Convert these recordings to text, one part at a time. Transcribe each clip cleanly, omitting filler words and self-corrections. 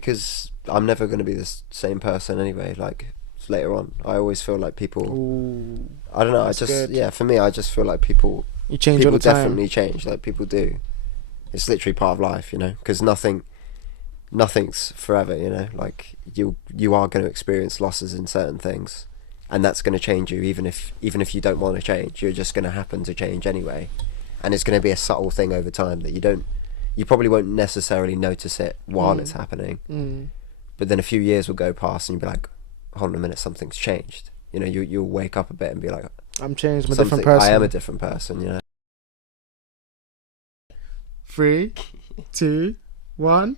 because I'm never going to be the same person anyway. Like later on, I always feel like people. Ooh, I don't know. that's good. For me, I just feel like people. You change all People the time. definitely change. Like people do. It's literally part of life, because nothing's forever. Like you are going to experience losses in certain things, and that's going to change you. Even if you don't want to change, you're just going to happen to change anyway, and it's going to be a subtle thing over time that you probably won't necessarily notice it while it's happening. But then a few years will go past and you'll be like, hold on a minute, something's changed. You'll wake up a bit and be like, I'm changed. I'm a different person. I am a different person. 3, 2, 1.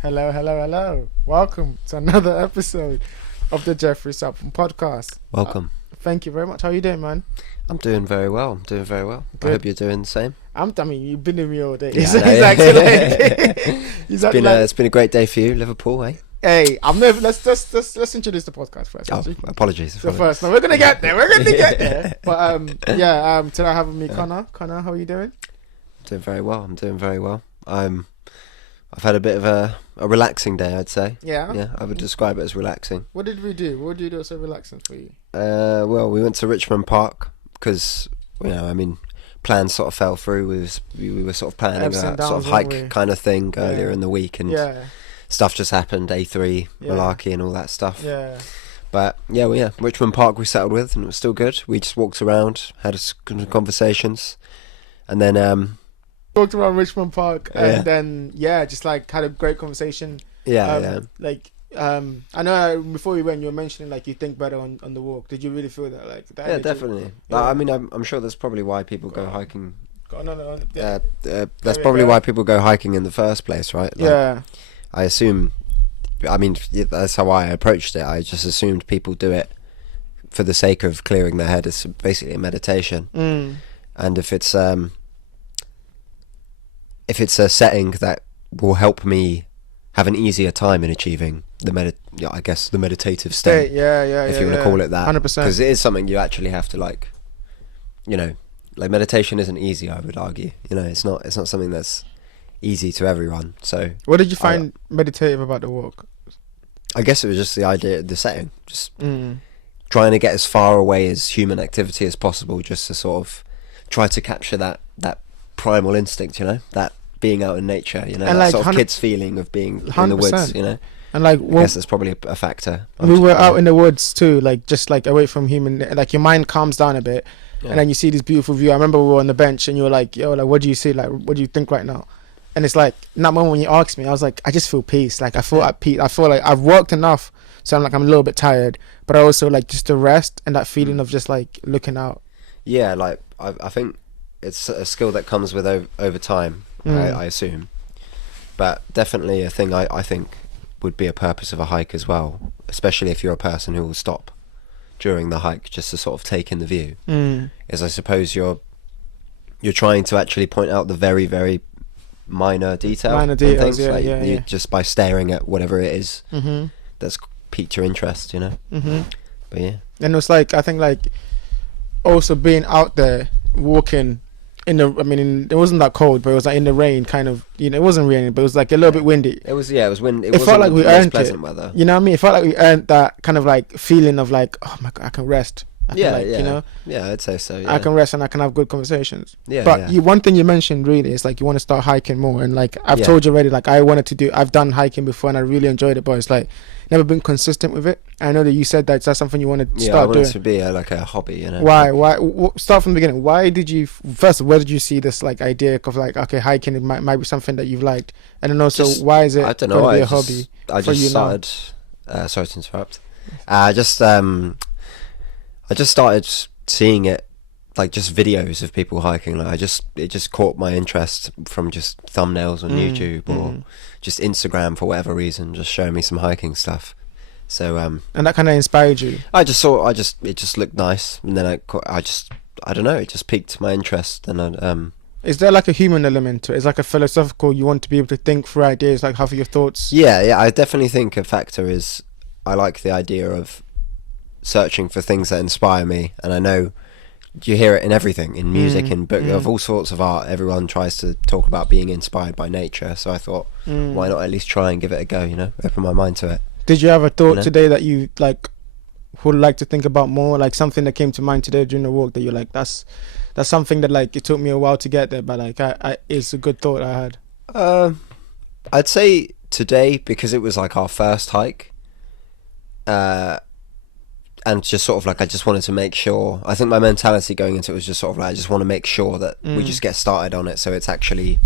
Hello. Welcome to another episode of the Jeoffrey Sarpong podcast. Welcome. Thank you very much. How are you doing, man? I'm doing very well. Good. I hope you're doing the same. I mean, you've been with me all day. Yeah, it's been a great day for you, Liverpool, eh? Hey, I'm never. Let's introduce the podcast first. Oh, apologies. The first. No, we're gonna get there. But today I have with me Connor. Connor, how are you doing? I'm doing very well. I've had a bit of a relaxing day, I'd say. Yeah, I would describe it as relaxing. What did we do? What did you do so relaxing for you? Well, we went to Richmond Park because plans sort of fell through. We were sort of planning a sort of hike kind of thing earlier in the week, and stuff just happened. A3 malarkey and all that stuff. Yeah. But Richmond Park we settled with, and it was still good. We just walked around, had some conversations, and then walked around Richmond Park, and then just like had a great conversation. I know before we went, you were mentioning like you think better on the walk. Did you really feel that? Like that? Yeah, definitely. Yeah. I mean, I'm sure that's probably why people go hiking. That's probably why people go hiking in the first place, right? Like, I assume. I mean, that's how I approached it. I just assumed people do it for the sake of clearing their head. It's basically a meditation, and if it's a setting that will help me have an easier time in achieving the meditative state. If you want to call it that, 100%. Because it is something you actually have to like meditation isn't easy. I would argue, it's not something that's easy to everyone. So, what did you find meditative about the walk? I guess it was just the idea, the setting, just trying to get as far away as human activity as possible, just to sort of try to capture that primal instinct, that being out in nature, and that like sort of kid's feeling of being 100%. In the woods, And like, I guess that's probably a factor. We were out in the woods too, like just like away from human, like your mind calms down a bit, and then you see this beautiful view. I remember we were on the bench, and you were like, "Yo, like, what do you see? Like, what do you think right now?" And it's like, in that moment when you asked me, I was like, I just feel peace. Like I feel at peace. I feel like I've worked enough, so I'm a little bit tired, but I also like just the rest and that feeling of just like looking out. Yeah, like I think it's a skill that comes with over time. I assume, but definitely a thing I think would be a purpose of a hike as well, especially if you're a person who will stop during the hike just to sort of take in the view. Is I suppose you're trying to actually point out the very, very minor details, things, just by staring at whatever it is that's piqued your interest, But yeah, and it's like I think like also being out there walking it wasn't that cold, but it was like in the rain, kind of. It wasn't raining, but it was like a little bit windy. It was windy. It felt like we earned pleasant weather. You know what I mean? It felt like we earned that kind of like feeling of like, oh my God, I can rest. Yeah, I'd say so. Yeah. I can rest and I can have good conversations. Yeah, but one thing you mentioned really is like you want to start hiking more, and like I've told you already, like I've done hiking before and I really enjoyed it, but it's like never been consistent with it. I know that you said that's something you want to start doing. Yeah, I want it to be like a hobby, Why? Start from the beginning. Why did you where did you see this like idea of like, okay, hiking it might be something that you've liked, and then also why is it I don't know, a hobby? I just started. Sorry to interrupt. I just started seeing it, like just videos of people hiking. Like it just caught my interest from just thumbnails on YouTube or just Instagram for whatever reason, just showing me some hiking stuff. So and that kind of inspired you. I just saw it just looked nice, and then I don't know, it just piqued my interest, and Is there like a human element to it? It's like a philosophical. You want to be able to think through ideas, like have your thoughts. Yeah. I definitely think a factor is I like the idea of searching for things that inspire me, and I know you hear it in everything, in music, in book, of all sorts of art. Everyone tries to talk about being inspired by nature. So I thought, why not at least try and give it a go? Open my mind to it. Did you have a thought today that you like would like to think about more, like something that came to mind today during the walk that you're like, that's something that like it took me a while to get there, but like I it's a good thought I had? I'd say today, because it was like our first hike, and just sort of like I just wanted to make sure. I think my mentality going into it was just sort of like I just want to make sure that we just get started on it, so it's actually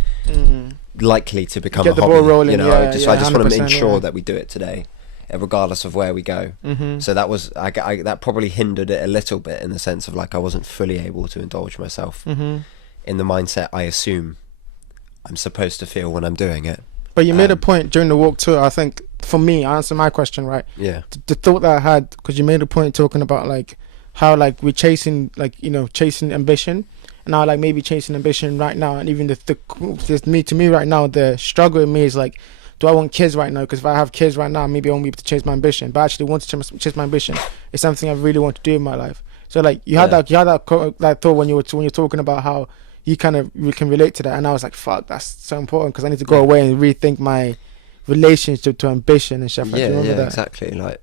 likely to become a hobby. Get the ball rolling, I just want to make sure that we do it today, regardless of where we go. So that was that probably hindered it a little bit, in the sense of like I wasn't fully able to indulge myself in the mindset I assume I'm supposed to feel when I'm doing it. But you made a point during the walk too. I think for me, answer my question, right? Yeah. The thought that I had, because you made a point talking about like how like we're chasing chasing ambition, and now like maybe chasing ambition right now, and even to me right now, the struggle in me is like, do I want kids right now? Because if I have kids right now, maybe I won't be able to chase my ambition. But actually, want to chase my ambition is something I really want to do in my life. So like you had that thought when you're talking about how you can relate to that, and I was like, fuck, that's so important, because I need to go away and rethink my relationship to ambition and stuff. Like, yeah, that? Exactly. Like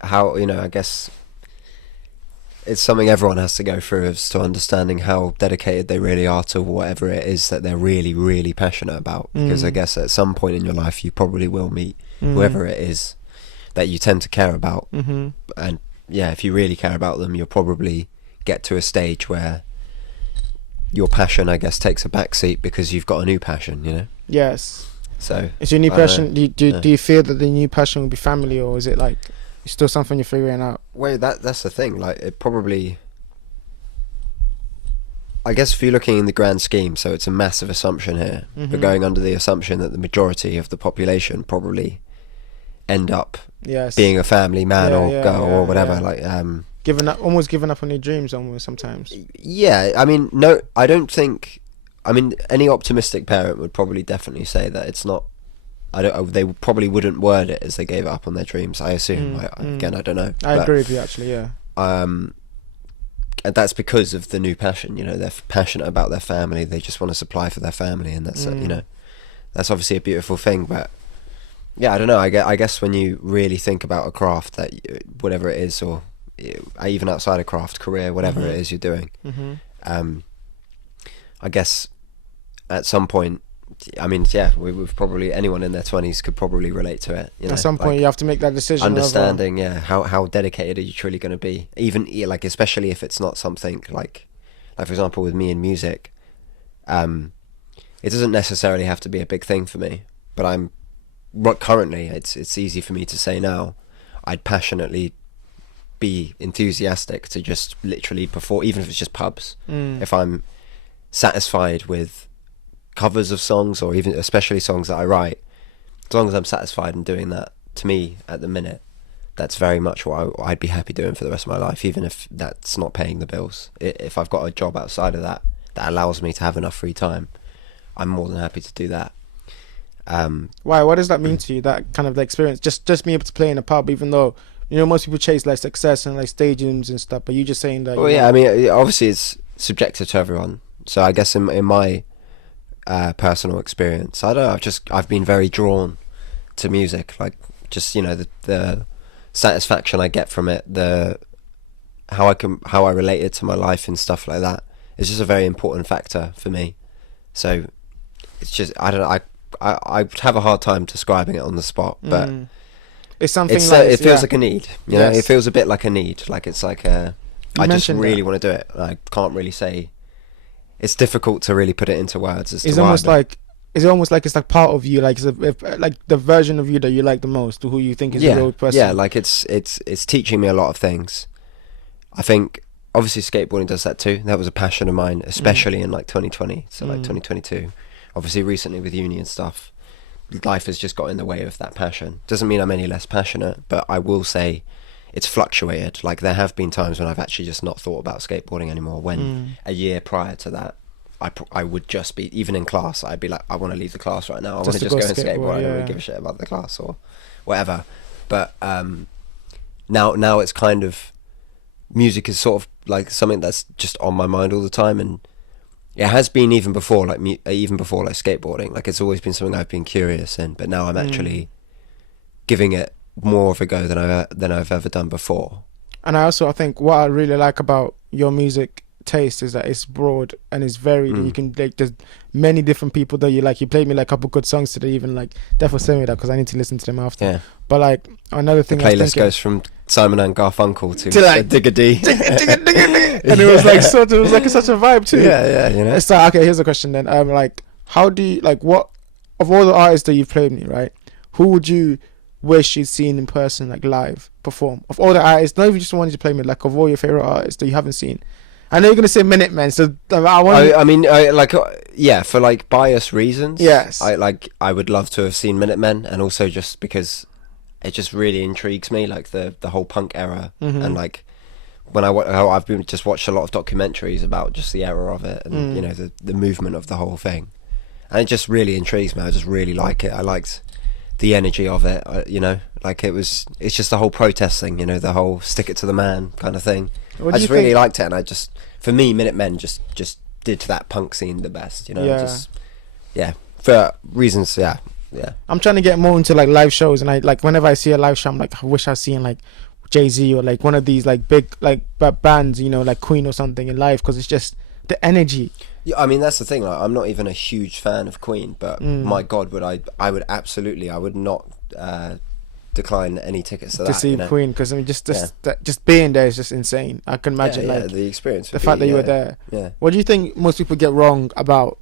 how I guess it's something everyone has to go through, is to understanding how dedicated they really are to whatever it is that they're really, really passionate about. Because I guess at some point in your life you probably will meet whoever it is that you tend to care about, and if you really care about them, you'll probably get to a stage where your passion, I guess, takes a backseat because you've got a new passion, Yes. So is your new passion, do you feel that the new passion will be family, or is it like it's still something you're figuring out? Well, that's the thing. Like, it probably, I guess, if you're looking in the grand scheme, so it's a massive assumption here, but going under the assumption that the majority of the population probably end up being a family man or girl or whatever. Like, almost giving up on your dreams almost sometimes. Yeah, I mean, no, I don't think. I mean, any optimistic parent would probably definitely say that it's not. They probably wouldn't word it as they gave up on their dreams, I assume. Again, I don't know. I agree with you, actually. Yeah. And that's because of the new passion. They're passionate about their family. They just want to supply for their family, and that's that's obviously a beautiful thing. But yeah, I don't know. I guess when you really think about a craft, that whatever it is, or even outside of craft, career, whatever it is you're doing, I guess at some point, I mean, we've probably, anyone in their 20s could probably relate to it. At some point, you have to make that decision. Understanding, how dedicated are you truly going to be? Even like, especially if it's not something like for example, with me in music, it doesn't necessarily have to be a big thing for me. But currently, it's easy for me to say now, I'd passionately be enthusiastic to just literally perform, even if it's just pubs. If I'm satisfied with covers of songs, or even especially songs that I write, as long as I'm satisfied in doing that, to me at the minute, that's very much what I'd be happy doing for the rest of my life, even if that's not paying the bills. If I've got a job outside of that allows me to have enough free time, I'm more than happy to do that. Why? What does that mean to you, that kind of the experience, just being able to play in a pub, even though most people chase like success and like stadiums and stuff, but you just saying that? Well, I mean, obviously it's subjective to everyone. So I guess in my personal experience, I don't know, I've been very drawn to music, like just the satisfaction I get from it, how I relate it to my life and stuff like that. It's just a very important factor for me. So it's just, I don't know, I would have a hard time describing it on the spot, but it's something it feels like a need. It feels a bit like a need. Like it's like I just really want to do it. I can't really say. It's difficult to really put it into words. It's almost like it's like part of you, like like the version of you that you like the most, who you think is the real person. Yeah, like it's teaching me a lot of things. I think obviously skateboarding does that too. That was a passion of mine, especially in like 2020, so like 2022. Obviously recently with uni and stuff, life has just got in the way of that passion. Doesn't mean I'm any less passionate, but I will say it's fluctuated. Like there have been times when I've actually just not thought about skateboarding anymore, when a year prior to that I would just be, even in class, I'd be like, I want to leave the class right now, I want to just go and skateboard. I don't really give a shit about the class or whatever. But now it's kind of, music has sort of like something that's just on my mind all the time, and it has been even before like skateboarding. Like it's always been something I've been curious in, but now I'm actually giving it more of a go than I've ever done before. And I think what I really like about your music taste is that it's broad and it's varied, and you can like, there's many different people that you like. You played me like a couple good songs today, even like definitely send me that because I need to listen to them after. Yeah. But like another thing, the playlist goes from Simon and Garfunkel to like Digga D. And it was like such a vibe too. Yeah, you know. It's like, okay, here's a question then. Like, how do you like, what of all the artists that you've played me, right? Who would you wish you'd seen in person, like live perform? Of all the artists, not even just the ones you play me, like of all your favorite artists that you haven't seen. I know you're gonna say Minutemen, so I want. I mean, for like bias reasons. Yes. I would love to have seen Minutemen, and also just because it just really intrigues me, like the whole punk era, and like when I've been just watched a lot of documentaries about just the era of it, and you know the movement of the whole thing, and it just really intrigues me. I just really like it. I liked the energy of it, you know, like it's just the whole protest thing, you know, the whole stick it to the man kind of thing. I just really liked it, and I just, for me, Minutemen just did to that punk scene the best, you know. For reasons. I'm trying to get more into like live shows, and I like whenever I see a live show, I'm like, I wish I'd seen like Jay-Z or like one of these like big like bands, you know, like Queen or something in live, because it's just the energy. Yeah, I mean that's the thing. Like, I'm not even a huge fan of Queen, but my God, I would not decline any tickets to that. See, you know? Queen, because I mean, just being there is just insane. I can imagine like the experience, the fact that you were there. Yeah. What do you think most people get wrong about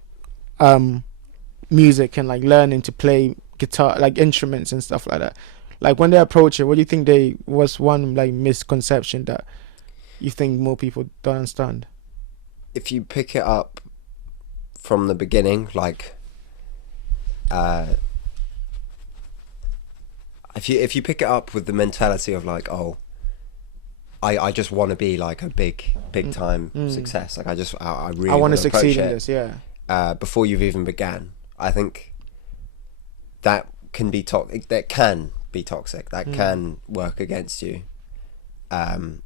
music and like learning to play guitar, like instruments and stuff like that? Like when they approach it, what do you think was one like misconception that you think more people don't understand? If you pick it up from the beginning, like if you pick it up with the mentality of like, oh, I just want to be like a big time success, like I really want to succeed in this, before you've even began, I think that can be toxic. That can work against you. I'm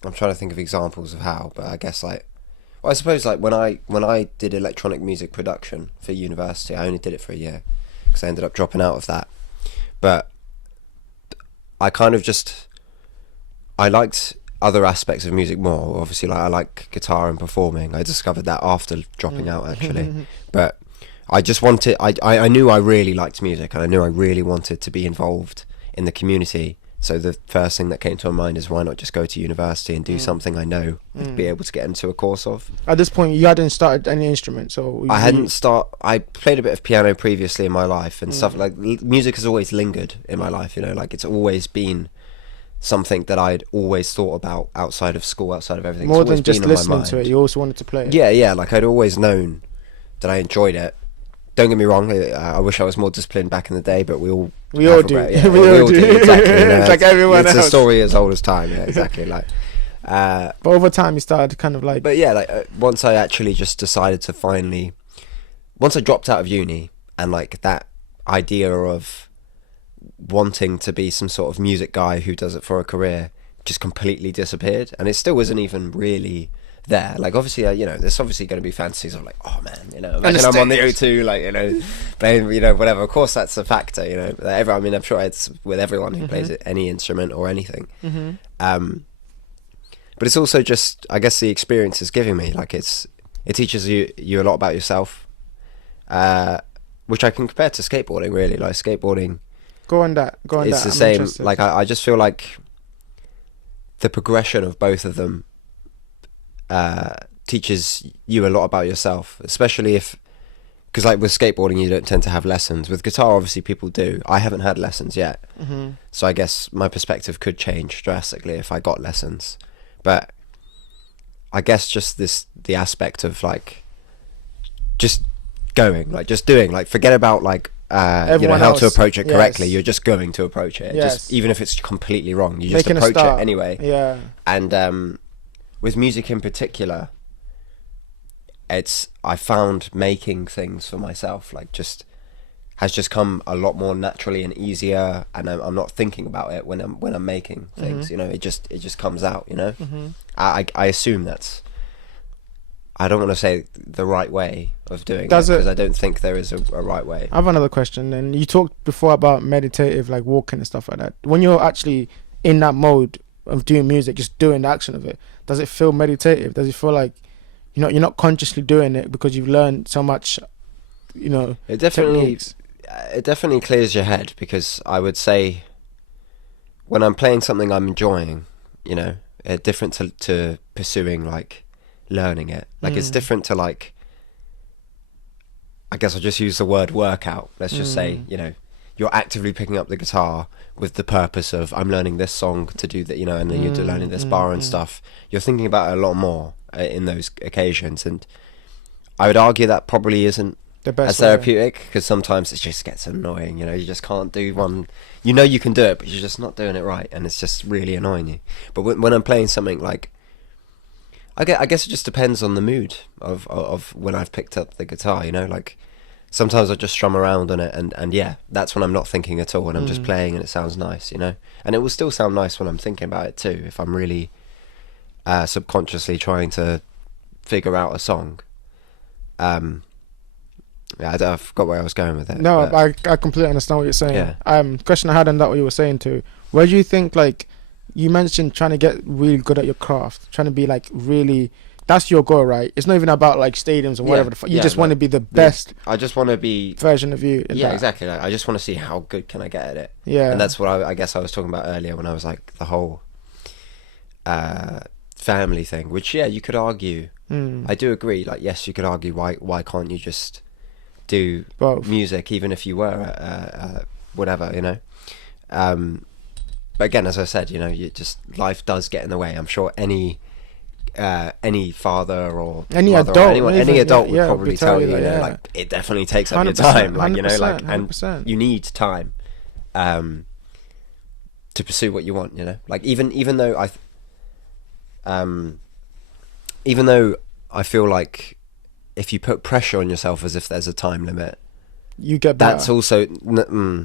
trying to think of examples of how, but I guess like, well, I suppose like when I did electronic music production for university, I only did it for a year because I ended up dropping out of that. But I kind of I liked other aspects of music more. Obviously, like I like guitar and performing. I discovered that after dropping out, actually. But I just wanted, I knew I really liked music, and I knew I really wanted to be involved in the community. So the first thing that came to my mind is, why not just go to university and do something I know I'd be able to get into a course of. At this point, you hadn't started any instrument, so I played a bit of piano previously in my life and stuff. Like music has always lingered in my life, you know, like it's always been something that I'd always thought about outside of school, outside of everything. More than just listening to it, you also wanted to play it. Yeah, like I'd always known that I enjoyed it. Don't get me wrong, I wish I was more disciplined back in the day, but we all do. We all do, exactly. You know, it's like everyone else. It's a story as old as time, yeah, exactly. Like, but over time you started kind of like... But yeah, like once I actually just decided to finally... Once I dropped out of uni, and like that idea of wanting to be some sort of music guy who does it for a career just completely disappeared, and it still isn't even really there. Like obviously, you know, there's obviously going to be fantasies of like, oh man, you know, imagine I'm on the O2, like, you know, playing, you know, whatever. Of course, that's a factor, you know. I mean, I'm sure it's with everyone who plays any instrument or anything. But it's also just, I guess, the experience is giving me, like, it teaches you a lot about yourself, which I can compare to skateboarding. Really, like skateboarding. Go on that. It's the same. Interested. Like I just feel like the progression of both of them teaches you a lot about yourself, especially because like with skateboarding you don't tend to have lessons. With guitar obviously people do. I haven't had lessons yet, so I guess my perspective could change drastically if I got lessons. But I guess just the aspect of like just going, like just doing, like forget about like you know, how to approach it correctly. You're just going to approach it, just even if it's completely wrong, you just approach it anyway. And with music in particular, I found making things for myself, like just has just come a lot more naturally and easier, and I'm not thinking about it when I'm making things. You know, it just comes out. You know, I assume that's. I don't want to say the right way of doing it, because I don't think there is a right way. I have another question. And you talked before about meditative, like walking and stuff like that. When you're actually in that mode of doing music, just doing the action of it, does it feel meditative? Does it feel like you're not consciously doing it because you've learned so much? You know, it definitely clears your head, because I would say when I'm playing something I'm enjoying, you know, different to pursuing like learning it. Like it's different to like, I guess I'll just use the word workout. Let's just say, you know, you're actively picking up the guitar with the purpose of I'm learning this song to do that, you know, and then you're learning this bar and stuff. You're thinking about it a lot more in those occasions, and I would argue that probably isn't the best as therapeutic, because sometimes it just gets annoying. You know, you just can't do one. You know you can do it, but you're just not doing it right, and it's just really annoying you. But when I'm playing something like, I guess it just depends on the mood of when I've picked up the guitar, you know, like sometimes I just strum around on it, and yeah, that's when I'm not thinking at all, and I'm just playing and it sounds nice, you know, and it will still sound nice when I'm thinking about it too, if I'm really subconsciously trying to figure out a song. Yeah, I forgot where I was going with it. No, I completely understand what you're saying. Yeah. Question I had on that, what you were saying too, where do you think, like, you mentioned trying to get really good at your craft, trying to be like really, that's your goal, right? It's not even about like stadiums or whatever. You just want to be the best. I just want to be version of you. Yeah, exactly. Like, I just want to see how good can I get at it. Yeah. And that's what I guess I was talking about earlier when I was like the whole family thing, which you could argue. I do agree. Like, yes, you could argue why can't you just do both music, even if you were whatever, you know. But again, as I said, you know, life does get in the way. I'm sure any father or any mother adult, or anyone, any adult would probably tell you, that, like, it definitely takes up your time, like, you know, like, 100%. And you need time to pursue what you want, you know, like even though I feel like if you put pressure on yourself as if there's a time limit, you get better. That's also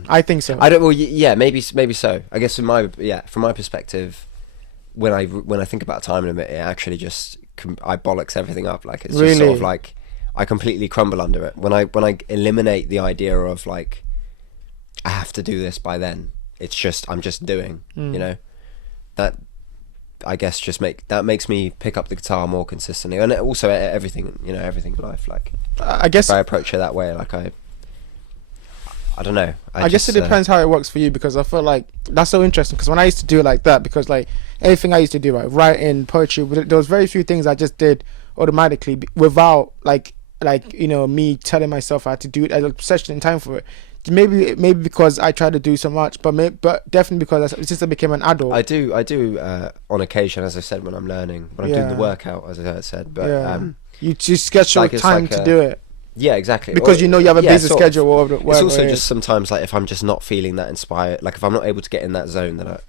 I think so. I don't. Well, yeah, maybe so. I guess from my perspective, when I think about time limit, it actually just I bollocks everything up. Like, it's just sort of like I completely crumble under it. When I eliminate the idea of like I have to do this by then, it's just I'm just doing. You know, that I guess makes me pick up the guitar more consistently, and also everything, you know, everything in life. Like, I guess if I approach it that way, like I don't know. I guess it depends how it works for you, because I feel like that's so interesting. Because when I used to do it like that, because like everything I used to do, like writing, poetry, there was very few things I just did automatically without like you know, me telling myself I had to do it, a session in time for it. Maybe because I try to do so much, but definitely because since I became an adult, I do on occasion, as I said, when I'm learning, when I'm doing the workout, as I said. But you just schedule time to do it. Yeah, exactly. Because you know you have a busy schedule. Or whatever it's also just sometimes, like, if I'm just not feeling that inspired, like if I'm not able to get in that zone that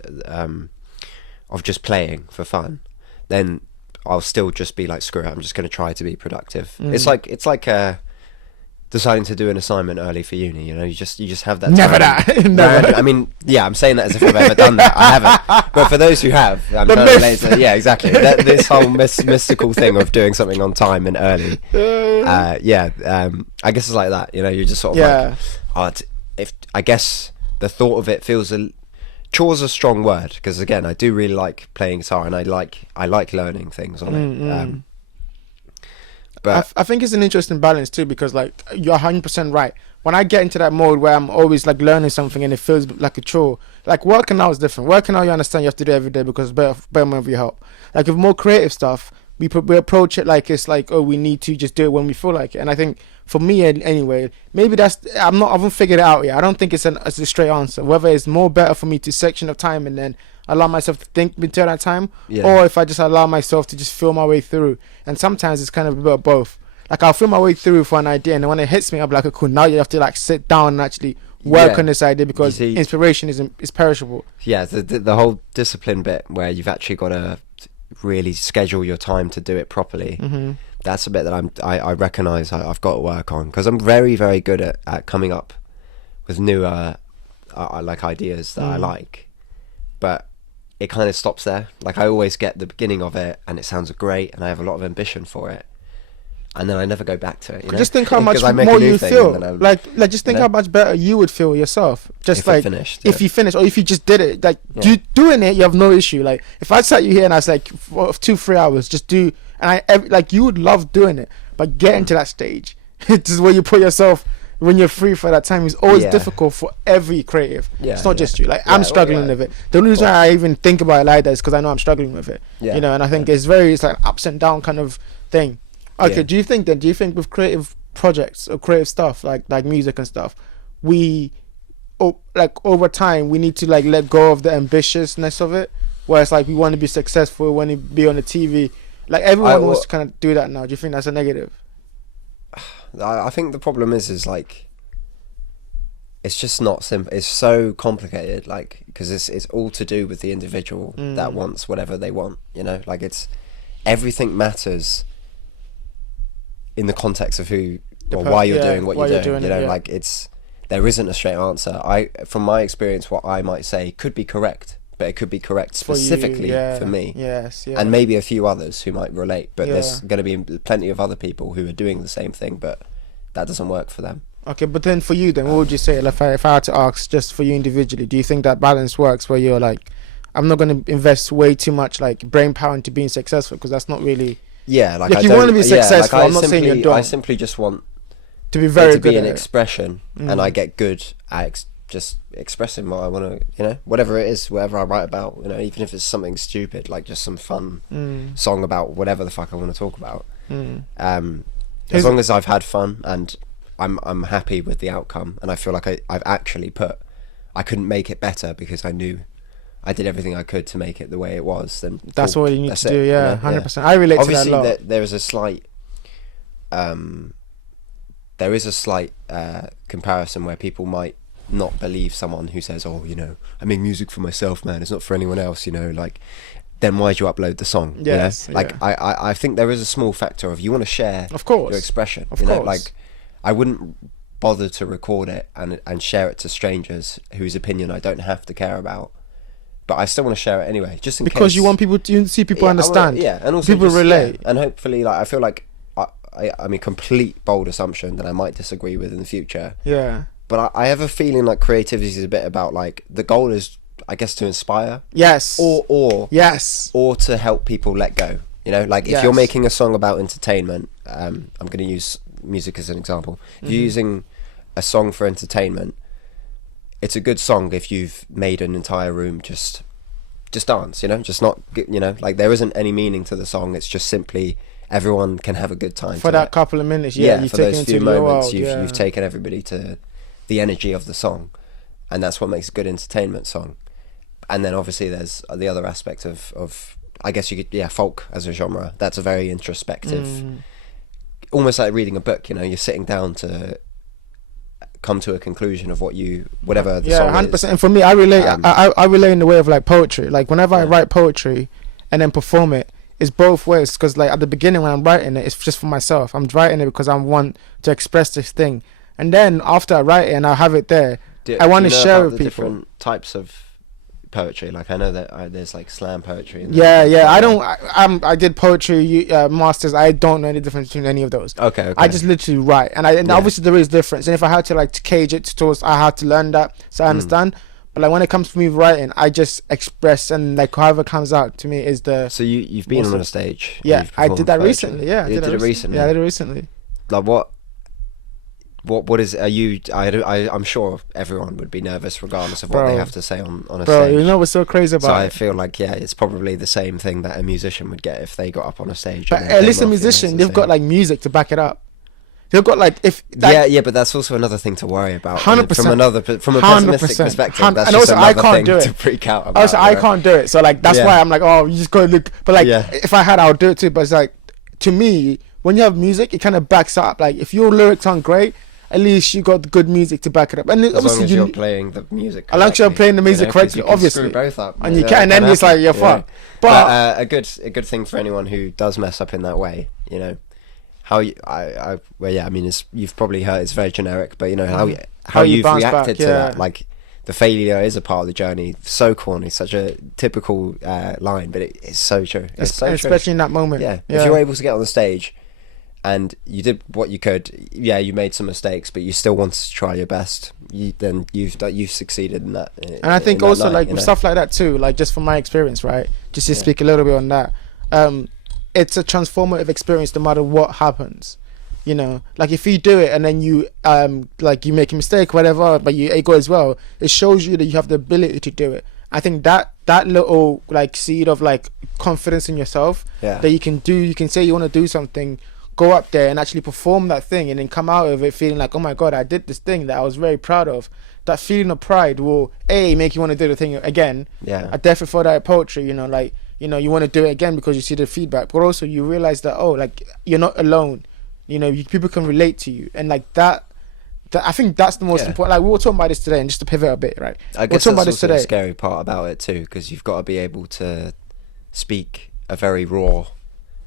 of just playing for fun, then I'll still just be like, screw it, I'm just going to try to be productive. It's like deciding to do an assignment early for uni. You know, you just have that. Never time. that. Never. I mean, yeah, I'm saying that as if I've ever done that. I haven't. But for those who have, I'm trying to relate to, yeah, exactly. This whole mystical thing of doing something on time and early. I guess it's like that. You know, you're just sort of like, if I guess the thought of it feels chore's a strong word, because again, I do really like playing guitar, and I like learning things on it. But I think it's an interesting balance too, because like you're 100% right. When I get into that mode where I'm always like learning something and it feels like a chore, like working out is different. Working out, you understand you have to do it every day because it's better for your health. Like with more creative stuff, we approach it like it's like, oh, we need to just do it when we feel like it. And I think for me anyway, maybe I haven't figured it out yet. I don't think it's a straight answer. Whether it's more better for me to section of time and then allow myself to think until that time, or if I just allow myself to just feel my way through. And sometimes it's kind of a bit of both. Like, I'll feel my way through for an idea, and then when it hits me, I'll be like, oh, cool, now you have to like sit down and actually work on this idea, because inspiration is perishable. Yeah, the whole discipline bit where you've actually got to really schedule your time to do it properly. That's a bit that I recognise I've got to work on, because I'm very, very good at coming up new like ideas that I like, but it kind of stops there. Like I always get the beginning of it and it sounds great and I have a lot of ambition for it, and then I never go back to it, you know? Just think how much I make a more new you thing feel. and then Like just think you know? how much better you would feel yourself. Just If like it finished, if yeah. you finish, or if you just did it. Like doing it, you have no issue. Like if I sat you here and I was like for 2-3 hours, just do, and like you would love doing it. But getting to that stage, this is where you put yourself when you're free for that time. Is always difficult for every creative. It's not just you. Like I'm struggling with it. The only reason I even think about it like that is because I know I'm struggling with it. You know, and I think it's like ups and down kind of thing. Okay, do you think with creative projects or creative stuff like music and stuff, we like over time we need to like let go of the ambitiousness of it, where it's like we want to be successful, we want to be on the TV, like everyone wants to kind of do that now? Do you think that's a negative? I think the problem is like it's just not simple. It's so complicated, like because it's all to do with the individual that wants whatever they want, you know, like it's everything matters in the context of who or why you're doing what you're doing, you know, like there isn't a straight answer. From my experience, what I might say could be correct, but it could be correct specifically for me. And maybe a few others who might relate, but there's going to be plenty of other people who are doing the same thing, but that doesn't work for them. Okay, but then for you, then what would you say? Like, if I had to ask, just for you individually, do you think that balance works where you're like, I'm not going to invest way too much like brain power into being successful, because that's not really... Yeah, like you want to be successful. I'm not saying you don't. I simply just want to be very good. To be an expression, and I get good at just expressing what I want to, you know, whatever it is, whatever I write about, you know, even if it's something stupid, like just some fun song about whatever the fuck I want to talk about. As long as I've had fun and I'm happy with the outcome, and I feel like I've actually I couldn't make it better because I knew I did everything I could to make it the way it was, then that's all you need to do. Yeah, 100%. I relate Obviously, to that a lot. There is a slight comparison where people might not believe someone who says, "Oh, you know, I make music for myself, man. It's not for anyone else." You know, like, then why'd you upload the song? Yes, you know? Like I think there is a small factor of you want to share, of course, your expression. Of course, know? Like I wouldn't bother to record it and share it to strangers whose opinion I don't have to care about. But I still want to share it anyway, just in case. Because you want people to see people understand. And also people relate. Yeah, and hopefully, like I feel like I mean, complete bold assumption that I might disagree with in the future. Yeah. But I have a feeling like creativity is a bit about like the goal is, I guess, to inspire. Yes. Or yes. Or to help people let go. You know, like if you're making a song about entertainment, I'm going to use music as an example. If you're using a song for entertainment, it's a good song if you've made an entire room just dance, you know, just not, you know, like there isn't any meaning to the song. It's just simply everyone can have a good time for that couple of minutes. You've for taken those into few moments, world, you've taken everybody to the energy of the song, and that's what makes a good entertainment song. And then obviously there's the other aspect of I guess you could folk as a genre. That's a very introspective, almost like reading a book. You know, you're sitting down to come to a conclusion of whatever the song 100%. is. And for me, I relate. I relate in the way of like poetry. Like whenever I write poetry and then perform it, it's both ways. Because like at the beginning when I'm writing it, it's just for myself. I'm writing it because I want to express this thing, and then after I write it and I have it there, I want to share with people. Different types of poetry, like I know that there's like slam poetry. And I did poetry masters. I don't know any difference between any of those. Okay. I just literally write, and obviously there is difference. And if I had to like to cage it towards, I had to learn that, so I understand. But like when it comes to me writing, I just express, and like however comes out to me is the. So you've been on a stage. Yeah, I did that recently. Yeah, you did it recently. Yeah, I did it recently. Like what is, are you, I'm sure everyone would be nervous regardless of what they have to say on a stage. You know what's so crazy about so it? I feel like, it's probably the same thing that a musician would get if they got up on a stage. But at least a musician, they've got like music to back it up. They've got like, if like, but that's also another thing to worry about. 100%. From a pessimistic perspective, that's just another thing to freak out about. Also, I can't do it. So like, that's why I'm like, oh, you just go look. But like, if I had, I would do it too. But it's like, to me, when you have music, it kind of backs up. Like, if your lyrics aren't great, at least you got good music to back it up. And as obviously long as you're playing the music correctly. As long as you're playing the music correctly, obviously. Screw both up. And you can, and then it's like, you're fucked. But a good thing for anyone who does mess up in that way, you know, how you, well, yeah, I mean, you've probably heard it's very generic, but you know How you you've bounce reacted back, to that. Like, the failure is a part of the journey. So corny, such a typical line, but it's so true. It's so true. Especially in that moment. Yeah. If you're able to get on the stage and you did what you could, yeah, you made some mistakes, but you still wanted to try your best, then you've succeeded in that. And I think also night, like with stuff like that too, like just from my experience, right? Just to speak a little bit on that, it's a transformative experience no matter what happens. You know, like if you do it and then you like you make a mistake, whatever, but it goes well, it shows you that you have the ability to do it. I think that little like seed of like confidence in yourself, that you can say you want to do something, go up there and actually perform that thing, and then come out of it feeling like, oh my god, I did this thing that I was very proud of. That feeling of pride will make you want to do the thing again. I definitely thought that poetry, you know, like, you know, you want to do it again because you see the feedback, but also you realize that, oh, like you're not alone. You know, people can relate to you, and like that I think that's the most important. Like we were talking about this today, and just to pivot a bit, right? I guess that's also the scary part about it too, because you've got to be able to speak a very raw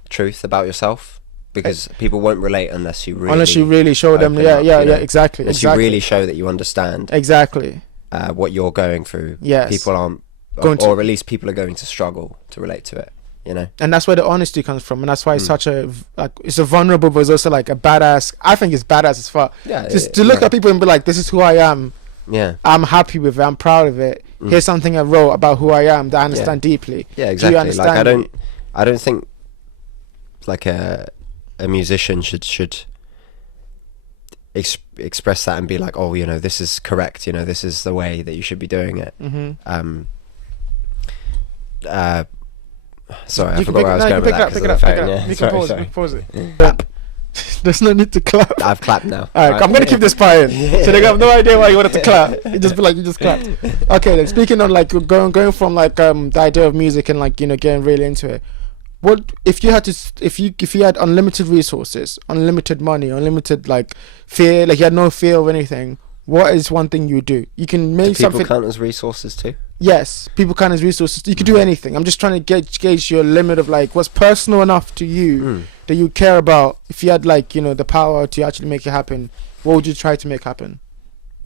truth about yourself, because people won't relate unless you really show them. Exactly. Unless you really show that you understand what you're going through. People aren't, or at least people are going to struggle to relate to it. You know, and that's where the honesty comes from, and that's why it's such a it's a vulnerable, but it's also like a badass. I think it's badass as fuck. Just to look at people and be like, this is who I am. I'm happy with it. I'm proud of it. Here's something I wrote about who I am that I understand deeply. Exactly. Do you understand? Like I don't think like a musician should express that and be like, oh, you know, this is correct. You know, this is the way that you should be doing it. Sorry, I forgot where I was going with that. Pick it up. You can pause it. There's no need to clap. I've clapped now. Alright, I'm gonna keep this part in. So they have no idea why you wanted to clap. You just be like, you just clapped. Okay, then speaking on like going from like the idea of music and like, you know, getting really into it. What if you had to if you had unlimited resources, unlimited money, unlimited like fear, like you had no fear of anything? What is one thing you do? You can make something. People count as resources too? Yes, people count as resources. You could do anything. I'm just trying to gauge your limit of like what's personal enough to you that you care about. If you had like, you know, the power to actually make it happen, what would you try to make happen?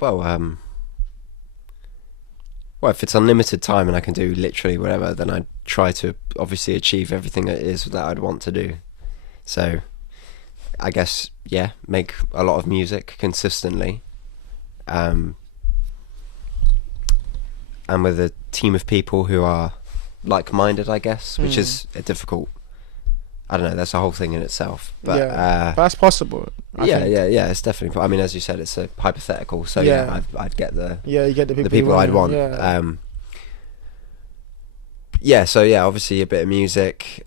Well, if it's unlimited time and I can do literally whatever, then I'd try to obviously achieve everything it is that I'd want to do. So, I guess make a lot of music consistently. And with a team of people who are like-minded, I guess, which is a difficult, I don't know, that's a whole thing in itself, but but that's possible. I think. It's definitely, I mean, as you said, it's a hypothetical, so I'd get you get the people I'd want. Obviously a bit of music.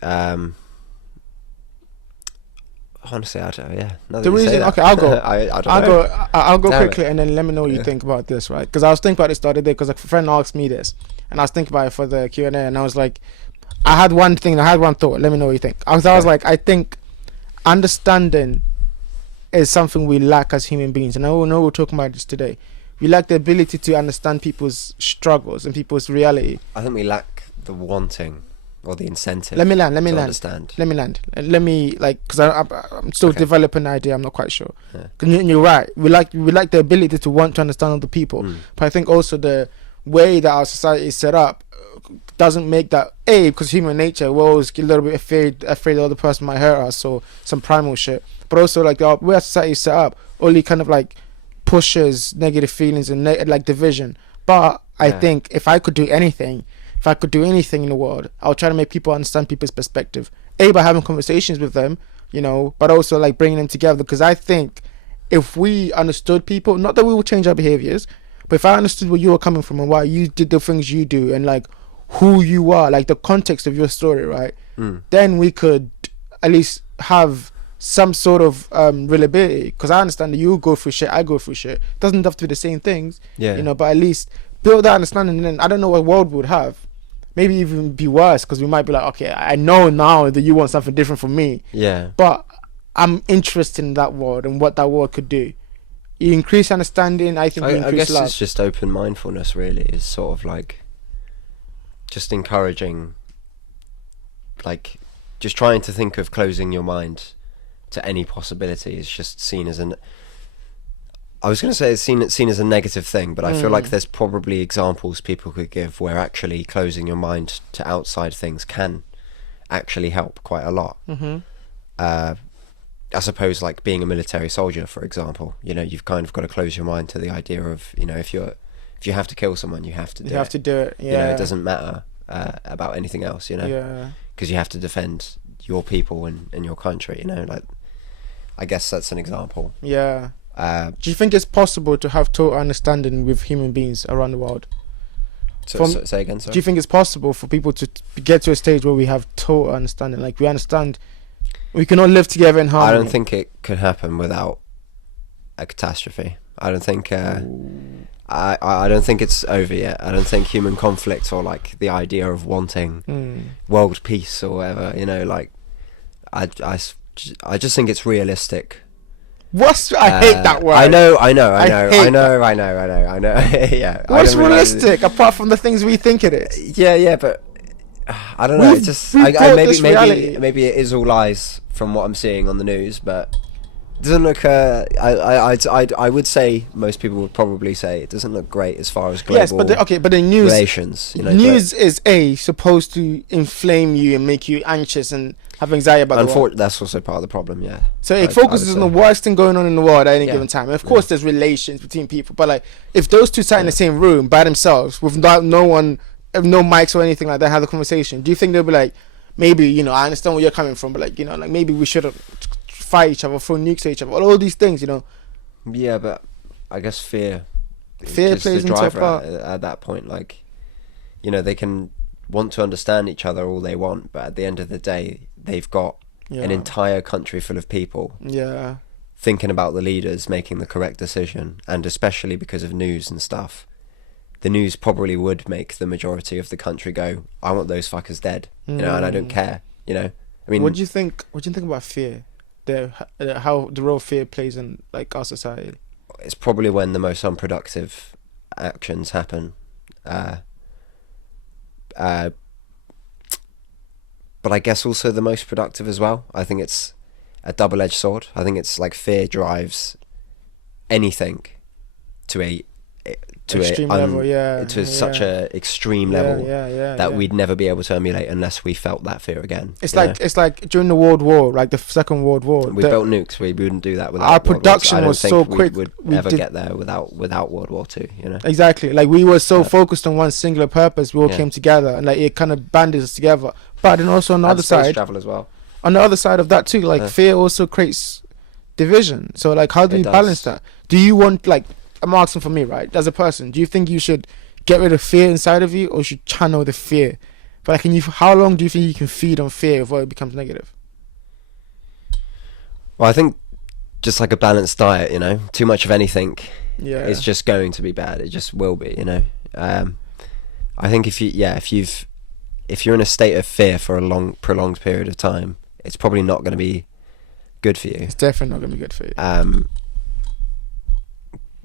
Honestly, I don't. The reason, okay, I'll go. I'll go Damn quickly, and then let me know what you think about this, right? Because I was thinking about this the other day, because a friend asked me this, and I was thinking about it for the Q&A, and I was like, I had one thought. Let me know what you think. I was like, I think understanding is something we lack as human beings, and I know we're talking about this today. We lack the ability to understand people's struggles and people's reality. I think we lack the wanting. Or the incentive. Let me land. Understand. Let me like, because I'm still developing an idea. I'm not quite sure. You're right. We like the ability to want to understand other people, but I think also the way that our society is set up doesn't make that because human nature, we're always a little bit afraid the other person might hurt us or some primal shit. But also like the way our society is set up only kind of like pushes negative feelings and like division. But I think if I could do anything in the world, I'll try to make people understand people's perspective. By having conversations with them, you know, but also like bringing them together. Because I think if we understood people, not that we will change our behaviors, but if I understood where you were coming from and why you did the things you do and like who you are, like the context of your story, right? Then we could at least have some sort of reliability. Because I understand that you go through shit, I go through shit. It doesn't have to be the same things, you know, but at least build that understanding. And then I don't know what world would have. Maybe even be worse, because we might be like, okay, I know now that you want something different from me. But I'm interested in that world and what that world could do. You increase understanding, I think you increase I guess love. It's just open mindfulness, really. It's sort of like just encouraging, like just trying to think of closing your mind to any possibility is just seen as an. I was going to say it's seen as a negative thing, but I feel like there's probably examples people could give where actually closing your mind to outside things can actually help quite a lot. I suppose like being a military soldier, for example, you know, you've kind of got to close your mind to the idea of, you know, if you have to kill someone, you have to do it. You have to do it. Yeah. You know, it doesn't matter about anything else, you know. Yeah. Because you have to defend your people and your country, you know. Like, I guess that's an example. Yeah. Do you think it's possible to have total understanding with human beings around the world? Say again, sorry. Do you think it's possible for people to get to a stage where we have total understanding? Like, we understand we can all live together in harmony. I don't think it could happen without a catastrophe. I don't think I don't think it's over yet. I don't think human conflict or like the idea of wanting world peace or whatever, you know, like I just think it's realistic. I hate that word. I know. Yeah. What's realistic apart from the things we think it is? Yeah, but I don't know. It's just maybe it is all lies from what I'm seeing on the news, but it doesn't look. I would say most people would probably say it doesn't look great as far as global. Yes, but the news relations. You know, news is supposed to inflame you and make you anxious and have anxiety about the world. That's also part of the problem, yeah. So it focuses on the worst thing going on in the world at any given time. And of course, there's relations between people, but like if those two sat in the same room by themselves with no one, no mics or anything like that, have a conversation, do you think they'll be like, maybe, you know, I understand where you're coming from, but like, you know, like maybe we should fight each other, throw nukes at each other, all these things, you know? Yeah, but I guess fear plays into a part at that point. Like, you know, they can want to understand each other all they want, but at the end of the day, they've got an entire country full of people thinking about the leaders making the correct decision, and especially because of news and stuff, the news probably would make the majority of the country go, I want those fuckers dead, you know, and I don't care, you know. I mean, what do you think about fear, how the role of fear plays in like our society? It's probably when the most unproductive actions happen, but I guess also the most productive as well. I think it's a double-edged sword. I think it's like fear drives anything to such a extreme level that we'd never be able to emulate unless we felt that fear again. It's like during the World War, like the Second World War. We built nukes. We wouldn't do that without. Our production was so quick. We would ever get there without World War II. You know. Exactly. Like we were so focused on one singular purpose. We all came together, and like it kind of banded us together. But then also on the other side, travel as well. On the other side of that too, like fear also creates division. So like, how do you balance that? Do you want like? I'm asking for me, right? As a person, do you think you should get rid of fear inside of you, or should channel the fear? But like, how long do you think you can feed on fear before it becomes negative? Well, I think just like a balanced diet, you know, too much of anything is just going to be bad. It just will be, you know. I think if you're in a state of fear for a prolonged period of time, it's probably not going to be good for you. It's definitely not going to be good for you.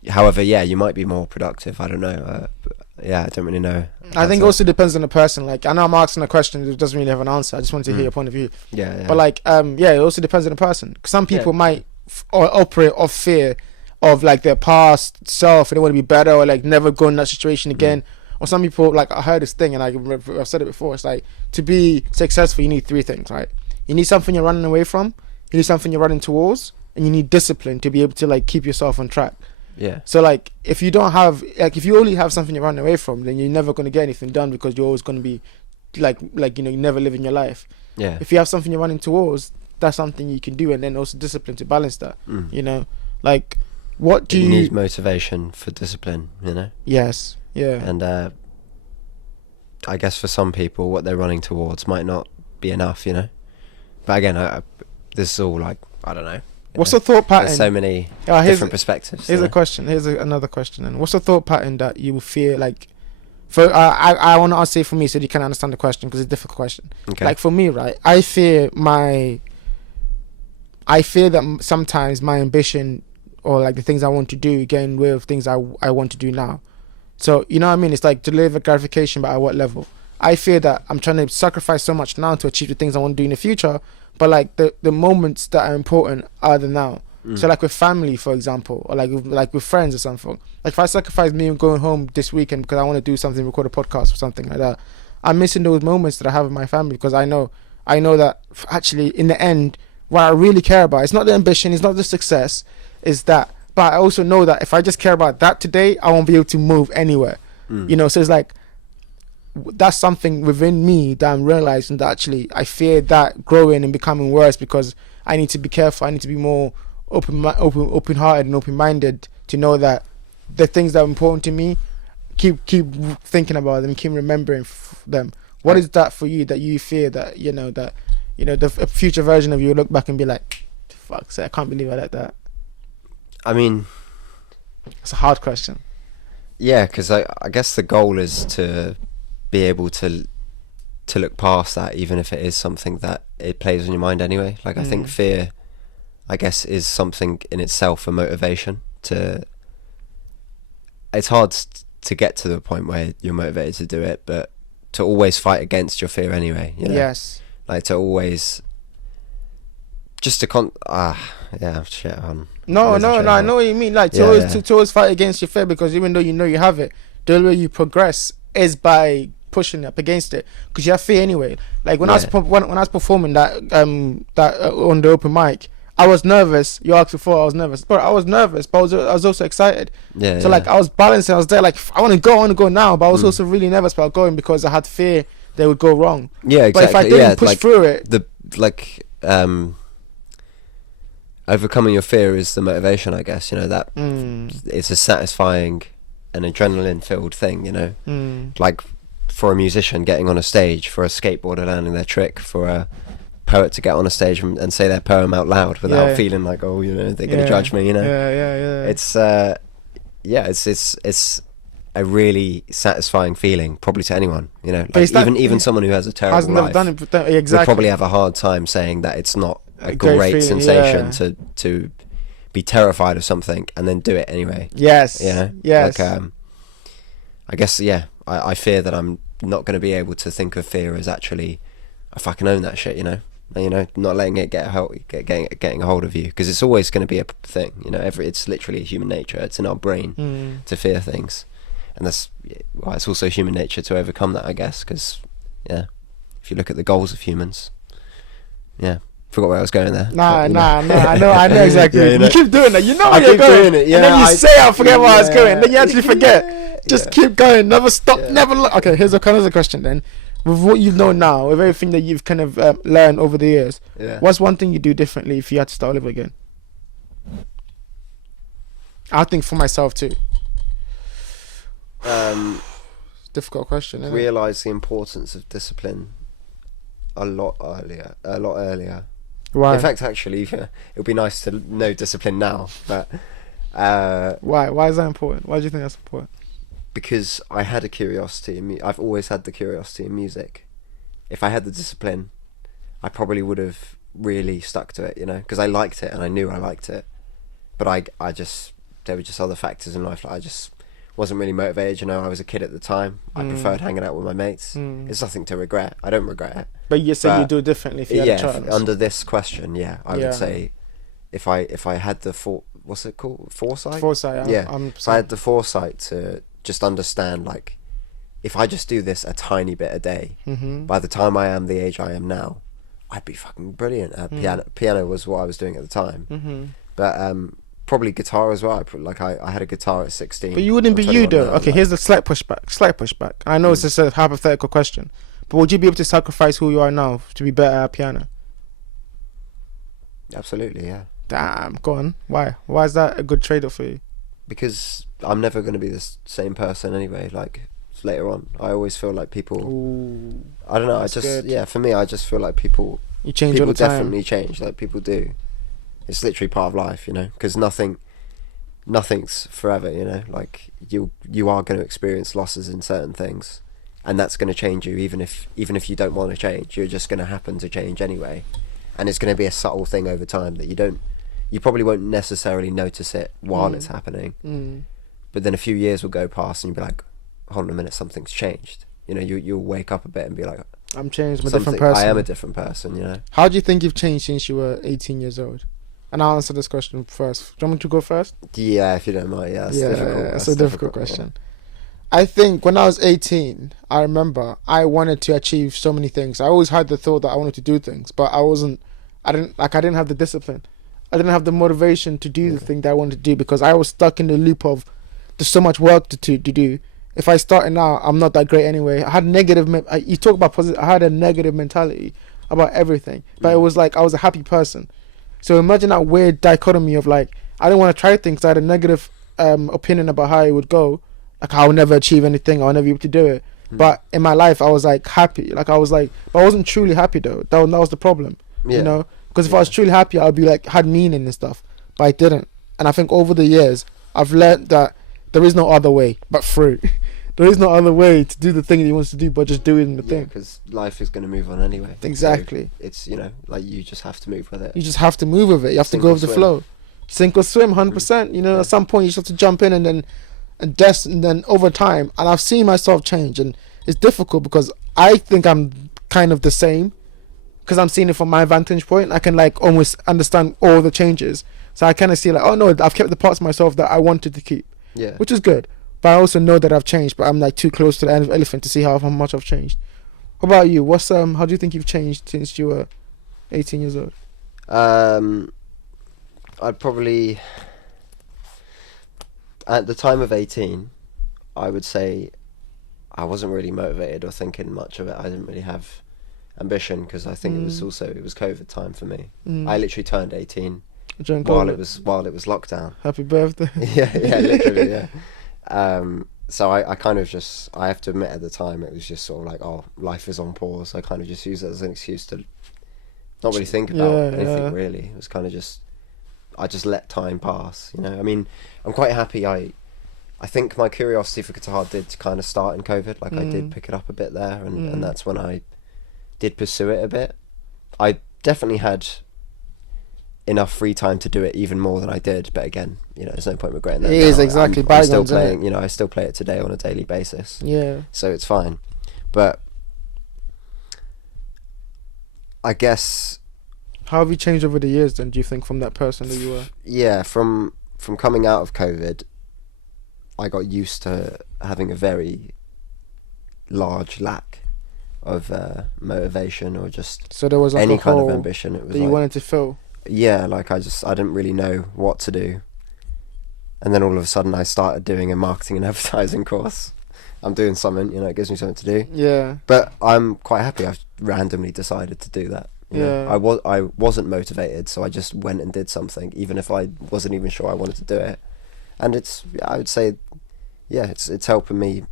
However, you might be more productive. I don't know. I don't really know. I think it also depends on the person. Like, I know I'm asking a question that doesn't really have an answer. I just wanted to hear your point of view. Yeah. But like, it also depends on the person. Cause some people might operate off fear of like their past self, and they want to be better, or like never go in that situation again. Or some people, like, I heard this thing, and I've said it before. It's like, to be successful, you need three things, right? You need something you're running away from. You need something you're running towards, and you need discipline to be able to like keep yourself on track. Yeah. So like, if you don't have, like, if you only have something you're running away from, then you're never going to get anything done, because you're always going to be like you know, you never live in your life. Yeah. If you have something you're running towards, that's something you can do, and then also discipline to balance that. You know, like, what do you need motivation for discipline? You know. Yes. Yeah. And I guess for some people, what they're running towards might not be enough. You know. But again, this is all like, I don't know. What's the thought pattern? There's so many different perspectives. Here's a question. Here's another question. And what's the thought pattern that you fear, like, for I want to say for me, so you can understand the question, because it's a difficult question. Okay. Like for me, right? I fear that sometimes my ambition, or like the things I want to do, get in the way of things I want to do now. So you know what I mean? It's like deliver gratification, but at what level? I fear that I'm trying to sacrifice so much now to achieve the things I want to do in the future, but like the moments that are important are the now. So like with family, for example, or like with friends or something. Like if I sacrifice me going home this weekend because I want to do something, record a podcast or something like that, I'm missing those moments that I have with my family, because I know that actually in the end, what I really care about, it's not the ambition, it's not the success, is that. But I also know that if I just care about that today, I won't be able to move anywhere. You know, so it's like, that's something within me that I'm realizing that actually I fear that growing and becoming worse, because I need to be careful. I need to be more open-hearted and open-minded to know that the things that are important to me, keep thinking about them, keep remembering them. What is that for you that you fear that the future version of you will look back and be like, fuck, I can't believe I let that. I mean, it's a hard question. Yeah, because I guess the goal is to be able to look past that, even if it is something that it plays on your mind anyway. Like I think fear, I guess, is something in itself a motivation to. It's hard to get to the point where you're motivated to do it, but to always fight against your fear anyway. You know? Yes. Like to always. Just to shit. No, I know what you mean. Like to always fight against your fear, because even though you know you have it, the only way you progress is by pushing up against it, because you have fear anyway. Like when I was performing that on the open mic, I was nervous. You asked before, I was nervous, but I was nervous, but I was also excited. So like I was balancing. I was there like, I want to go now, but I was also really nervous about going because I had fear they would go wrong. Yeah, exactly. But if I didn't push through it, overcoming your fear is the motivation, I guess. You know, that it's a satisfying and adrenaline-filled thing, you know. Like for a musician getting on a stage, for a skateboarder landing their trick, for a poet to get on a stage and say their poem out loud without feeling like, oh, you know, they're going to judge me, you know. It's it's a really satisfying feeling, probably to anyone, you know. Like even someone who has a terrible life done it, exactly. would probably have a hard time saying that it's not a great feeling, sensation to be terrified of something and then do it anyway. Yes. You know? Yes. Like, I guess, I fear that I'm not going to be able to think of fear as actually, I fucking own that shit, you know, not letting it getting a hold of you, because it's always going to be a thing, you know. It's literally human nature. It's in our brain to fear things, and that's why it's also human nature to overcome that, I guess, because if you look at the goals of humans, forgot where I was going there. I know exactly. You keep doing that. You know where you're going. It, and then you say, I forget where I was going. Then you actually forget. Just keep going. Never stop. Never look. Okay, here's a question then. With what you know now, with everything that you've kind of learned over the years, what's one thing you do differently if you had to start over again? I think for myself too. Difficult question. Realize the importance of discipline a lot earlier. Why? In fact, actually, it would be nice to know discipline now, but why? Why is that important? Why do you think that's important? Because I had a curiosity in I've always had the curiosity in music. If I had the discipline, I probably would have really stuck to it, you know, because I liked it and I knew I liked it. But there were just other factors in life. Like I just wasn't really motivated, you know. I was a kid at the time. I preferred hanging out with my mates. It's nothing to regret. I don't regret it. But you say you do it differently if you had a chance. Under this question, I would say if I had the what's it called? Foresight? Foresight, if I had the foresight to just understand, like, if I just do this a tiny bit a day, by the time I am the age I am now, I'd be fucking brilliant at piano. Piano was what I was doing at the time. But probably guitar as well. I had a guitar at 16. But you wouldn't be you though. Okay, here's the slight pushback. I know it's just a hypothetical question, but would you be able to sacrifice who you are now to be better at piano? Absolutely, yeah. Damn, go on. Why is that a good trade-off for you? Because I'm never going to be the same person anyway. Like later on, I always feel like people. Ooh, I don't know. I just for me, I just feel like people. You change all the time. Definitely change. Like people do. It's literally part of life, you know. Because nothing's forever, you know. Like you are going to experience losses in certain things, and that's going to change you. Even if you don't want to change, you're just going to happen to change anyway, and it's going to be a subtle thing over time that you probably won't necessarily notice it while it's happening. But then a few years will go past and you'll be like, hold on a minute, something's changed. you know, you'll wake up a bit and be like, I'm changed. I'm a different person. I am a different person, you know. How do you think you've changed since you were 18 years old? And I'll answer this question first. Do you want me to go first? Yeah, if you don't mind. Yeah, it's a difficult question. I think when I was 18, I remember I wanted to achieve so many things. I always had the thought that I wanted to do things, but I didn't have the discipline. I didn't have the motivation to do the thing that I wanted to do because I was stuck in the loop of there's so much work to do. If I start now, I'm not that great anyway. I had you talk about positive. I had a negative mentality about everything, but it was like I was a happy person. So imagine that weird dichotomy of like I didn't want to try things. I had a negative opinion about how it would go. Like I'll never achieve anything. I'll never be able to do it. But in my life, I was like happy. Like I was like, but I wasn't truly happy though. That was the problem. You know, because if I was truly happy, I'd be like had meaning and stuff. But I didn't. And I think over the years, I've learned that there is no other way but through. There is no other way to do the thing that he wants to do, but just doing the thing. Because life is going to move on anyway. Exactly. So it's, you know, like you just have to move with it. You just have to move with it. You have to go with the flow. Sink or swim, 100%. You know, at some point you just have to jump in and then over time. And I've seen myself change, and it's difficult because I think I'm kind of the same because I'm seeing it from my vantage point. I can like almost understand all the changes. So I kind of see like, oh no, I've kept the parts of myself that I wanted to keep. Yeah. Which is good. But I also know that I've changed, but I'm like too close to the elephant to see how much I've changed. What about you? How do you think you've changed since you were 18 years old? I'd probably, at the time of 18, I would say I wasn't really motivated or thinking much of it. I didn't really have ambition because I think it was COVID time for me. I literally turned 18 while it was lockdown. Happy birthday. yeah, literally, yeah. So I kind of just, I have to admit at the time it was just sort of like, oh, life is on pause. I kind of just used it as an excuse to not really think about anything really. It was kind of just, I just let time pass, you know. I mean, I'm quite happy. I think my curiosity for guitar did kind of start in COVID. Like I did pick it up a bit there, and that's when I did pursue it a bit. I definitely had enough free time to do it even more than I did, but again, you know, there's no point regretting that. It is exactly. I'm still playing, you know, I still play it today on a daily basis. Yeah. So it's fine. But I guess, how have you changed over the years then, do you think, from that person that you were? Yeah, from coming out of COVID, I got used to having a very large lack of motivation or just so there was like any kind of ambition. It was that you wanted to fill. Yeah, like I didn't really know what to do. And then all of a sudden I started doing a marketing and advertising course. I'm doing something, you know, it gives me something to do. Yeah. But I'm quite happy I've randomly decided to do that. You know? I wasn't motivated, so I just went and did something, even if I wasn't even sure I wanted to do it. And I would say, yeah, it's helping me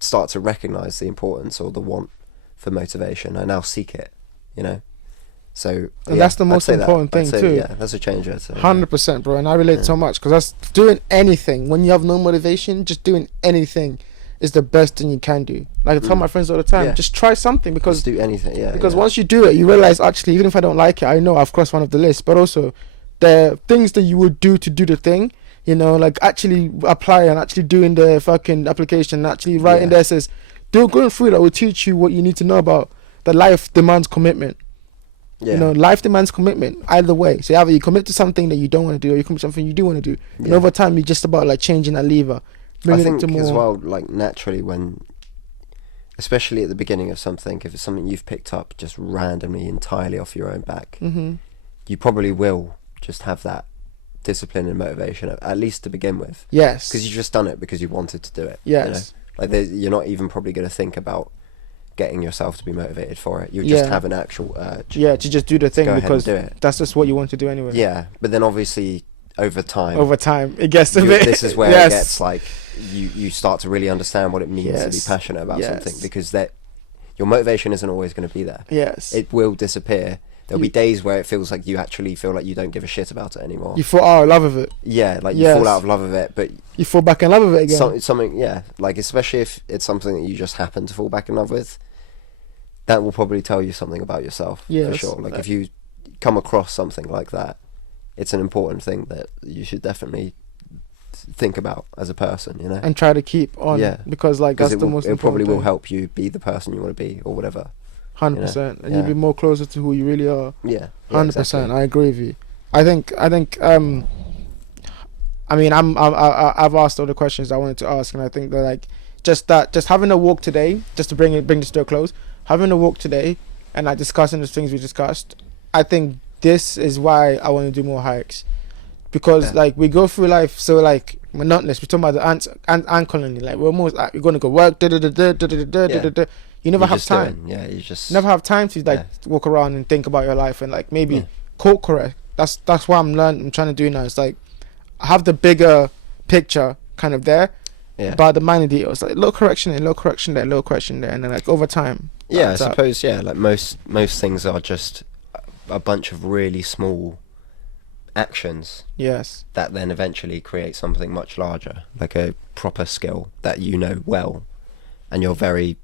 start to recognise the importance or the want for motivation. I now seek it, you know. So and that's the most important thing too. Yeah, that's a change. 100%, bro. And I relate so much because that's doing anything when you have no motivation. Just doing anything is the best thing you can do. Like I tell my friends all the time, just try something because just do anything. Yeah. Because once you do it, you realize actually, even if I don't like it, I know I've crossed one of the list. But also, the things that you would do to do the thing, you know, like actually apply and actually doing the fucking application, actually writing the essays, going through that will teach you what you need to know about that life demands commitment. Yeah. You know, life demands commitment either way. So either you commit to something that you don't want to do, or you commit to something you do want to do. And over time, you're just about like changing that lever. I think as well, like naturally, when, especially at the beginning of something, if it's something you've picked up just randomly, entirely off your own back, you probably will just have that discipline and motivation, at least to begin with. Yes. Because you've just done it because you wanted to do it. Yes. You know? Like you're not even probably going to think about getting yourself to be motivated for it. You just have an actual urge. Yeah, to just do the thing because that's just what you want to do anyway. Yeah, but then obviously over time it gets a bit. This is where it gets like you start to really understand what it means to be passionate about something, because that your motivation isn't always going to be there. Yes, it will disappear. There'll be days where it feels like you actually feel like you don't give a shit about it anymore. You fall out of love of it. Yeah, like you fall out of love of it, but you fall back in love with it again. Something, like especially if it's something that you just happen to fall back in love with, that will probably tell you something about yourself, for sure. Like if you come across something like that, it's an important thing that you should definitely think about as a person, you know, and try to keep on. Yeah. Because like that's the most it probably important will thing. help you be the person you want to be or whatever. 100%, and Yeah. you'll be more closer to who you really are. Yeah, 100%. exactly. I agree with you. I think I mean, I've asked all the questions I wanted to ask, and I think that like just having a walk today, just to bring this to a close, having a walk today, and like discussing the things we discussed, I think this is why I want to do more hikes, because like we go through life so like monotonous. We're talking about the ant colony, like we're almost like we're gonna go work. You never have time. You just never have time to like walk around and think about your life and like maybe quote correct. That's what I'm trying to do now. It's like I have the bigger picture kind of there, but the minor details, like little correction here, little correction there, little correction there, and then like over time. Yeah, I suppose. Yeah, like most things are just a bunch of really small actions. Yes. That then eventually create something much larger, like a proper skill that you know well, and you're very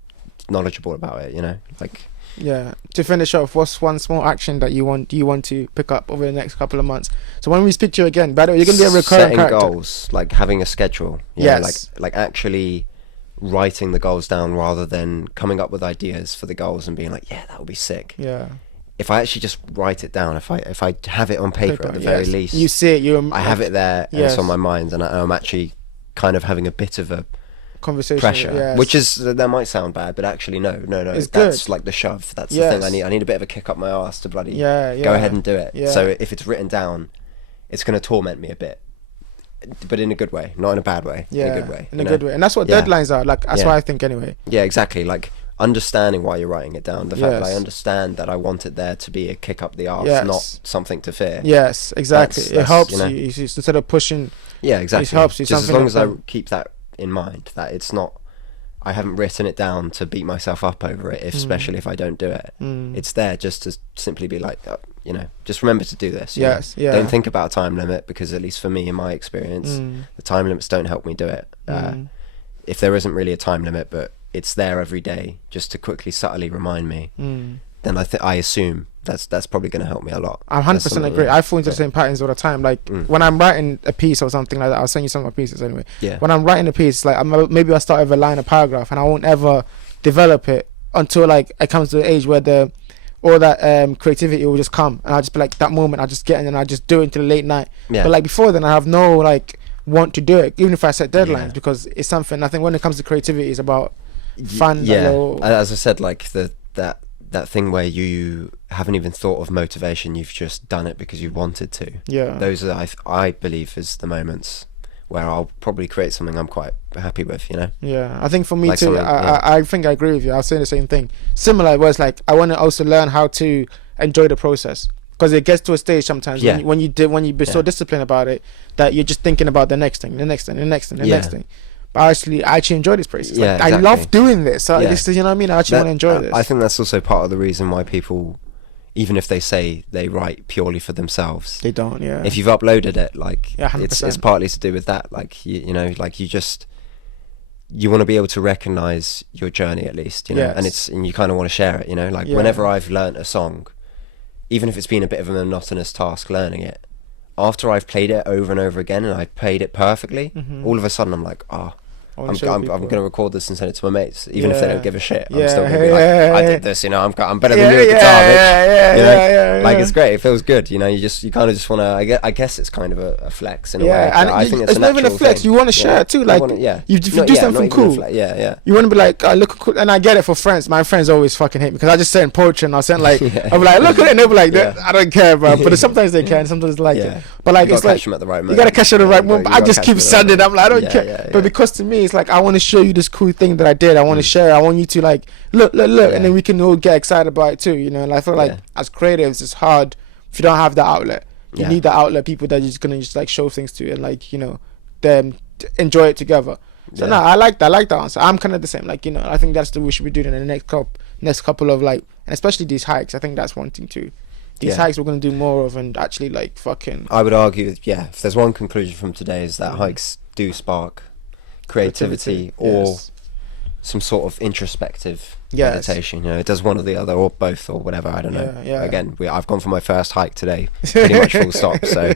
knowledgeable about it. You know, like. Yeah. To finish off, what's one small action that you want to pick up over the next couple of months? So when we speak to you again, by the way, you're gonna be a recurring setting character. goals, like having a schedule. Yes. Like actually writing the goals down rather than coming up with ideas for the goals and being like, yeah, that would be sick. Yeah. If I actually just write it down, if I have it on paper at the very least, you see it. I have it there, and it's on my mind, and I'm actually kind of having a bit of a conversation pressure, which is, that might sound bad, but actually no, it's that's good. like the shove. That's the thing I need a bit of a kick up my arse to bloody go ahead and do it. Yeah. So if it's written down, it's going to torment me a bit, but in a good way, not in a bad way. In a good way, good way. And that's what deadlines are like. That's what I think anyway. Yeah, exactly. Like understanding why you're writing it down, the fact that I understand that I want it there to be a kick up the arse, not something to fear. Yes, exactly. It helps you, you instead of pushing. Yeah, exactly. It helps you. Just as long as I keep that in mind, that it's not, I haven't written it down to beat myself up over it, especially if I don't do it. It's there just to simply be like, just remember to do this. Yes, yeah. Don't think about a time limit, because at least for me, in my experience, the time limits don't help me do it. If there isn't really a time limit, but it's there every day, just to quickly, subtly remind me, then I assume that's probably going to help me a lot. I 100% agree. I fall into the same patterns all the time. Like when I'm writing a piece or something like that, I'll send you some of my pieces anyway. Yeah. When I'm writing a piece, like maybe I start with a line, a paragraph, and I won't ever develop it until like it comes to the age where all that creativity will just come, and I'll just be like, that moment I just get in and I just do it until late night. But like before then, I have no like want to do it, even if I set deadlines, because it's something. I think when it comes to creativity, it's about fun. As I said, like that thing where you haven't even thought of motivation, you've just done it because you wanted to. Those are, I believe, is the moments where I'll probably create something I'm quite happy with, I think for me like too, I think I agree with you. I was saying the same thing, similar, where it's like I want to also learn how to enjoy the process, because it gets to a stage sometimes when you be so disciplined about it that you're just thinking about the next thing, the next thing, the next thing, the next thing. But I actually enjoy this process. Like, exactly. I love doing this. So this is, you know what I mean? I actually want to enjoy this. I think that's also part of the reason why people, even if they say they write purely for themselves, they don't. Yeah. If you've uploaded it, like it's partly to do with that. Like you like you want to be able to recognize your journey at least, and you kind of want to share it. Like whenever I've learnt a song, even if it's been a bit of a monotonous task learning it, after I've played it over and over again and I've played it perfectly, all of a sudden I'm like, I'm going to record this and send it to my mates, even if they don't give a shit. I'm still going to be like, I did this, I'm better than you at guitar, like it's great, it feels good, you kind of just want to, I guess it's kind of a flex in a way. And I think it's not even a flex, you want to share it too, like if you do something cool, you want to be like, look cool, and I get it for friends. My friends always fucking hate me because I just send poetry and I'll send like, I'll be like, look at it, and they'll be like, I don't care, bro, but sometimes they can, sometimes they like it, but like it's like, you gotta catch them at the right moment. I just keep sending, I'm like, I don't care, but because to me it's like, I want to show you this cool thing that I did. I want to share it. I want you to like look, and then we can all get excited about it too. And I feel like as creatives, it's hard if you don't have that outlet. You need that outlet. People that you're just gonna just like show things to and like them enjoy it together. So no, I like that answer. I'm kind of the same. Like I think that's what we should be doing in the next couple of like, and especially these hikes. I think that's one thing too. These hikes we're gonna do more of and actually like fucking. I would argue, if there's one conclusion from today is that hikes do spark creativity or some sort of introspective Yes. meditation. You know, it does one or the other, or both, or whatever. I don't know. Yeah. Again, I've gone for my first hike today, pretty much full stop. So,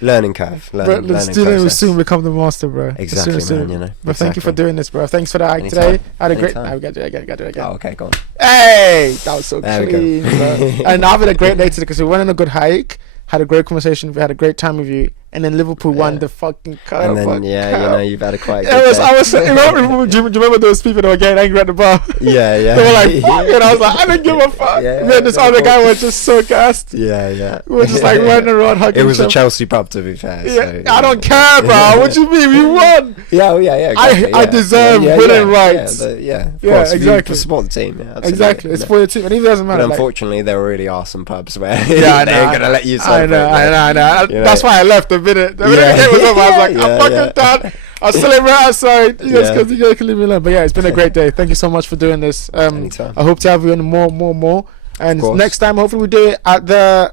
learning curve. But the student will soon become the master, bro. Exactly, soon. man. You know. But thank you for doing this, bro. Thanks for the hike Anytime. today. I had a great. Anytime. I got to do it again. Oh, okay, go on. Hey, that was so There we clean, go. bro. And I've had a great day today because we went on a good hike, had a great conversation, we had a great time with you, and then Liverpool won the fucking cup. And then you've had a quite. It was. I was. Do you remember those people that were getting angry at the bar? Yeah. They were like, "Fuck," and I was like, "I don't give a fuck." Yeah, Then this other guy was just so gassed. Yeah. We were just like running around hugging. It was each a other. Chelsea pub, to be fair. Yeah, So, I don't care, bro. What you mean? We won. Yeah. Exactly, I deserve winning rights. Of Yeah, course. exactly. You support the team. Yeah, absolutely. Exactly. It's No. for the team, and even doesn't But matter. Like, unfortunately, there really are some pubs where Yeah, they ain't gonna let you I celebrate. know. You know? That's why I left the minute. The minute Yeah. the game was over, I was like, Yeah, I'm fucking done. I'll celebrate outside. You guys can leave me alone. But yeah, it's been a great day. Thank you so much for doing this. Anytime. I hope to have you on more. And course. next time, hopefully, we do it at the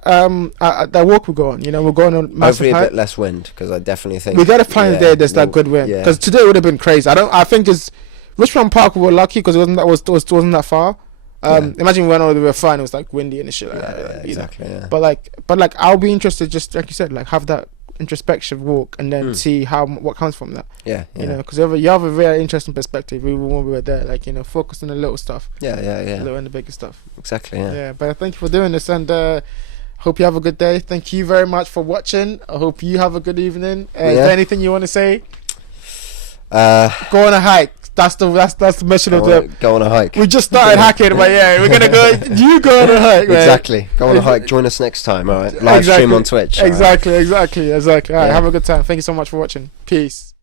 at that walk we go on. You know, we're going on massive Hopefully a hike. bit less wind, because I definitely think We gotta find a day that's that good wind. Yeah. Because today would have been crazy. I think it's Richmond Park. We were lucky because it wasn't that far. Imagine we went all the way far and it was like windy and shit like that. Yeah, you know. exactly. Yeah. But like I'll be interested, just like you said, like have that introspective walk and then see what comes from that. Yeah. You know, because you have a very interesting perspective. Even when we were there, like, you know, focus on the little stuff. Yeah. Little and the bigger stuff. Exactly. Yeah. Yeah. But thank you for doing this, and hope you have a good day. Thank you very much for watching. I hope you have a good evening. Is there anything you want to say? Go on a hike. That's the mission of the. Go on a hike. We just started hiking, but yeah, we're gonna go. You go on a hike, man. Exactly. Go on a hike. Join us next time. All right. Live stream on Twitch. Exactly. All right, Yeah. have a good time. Thank you so much for watching. Peace.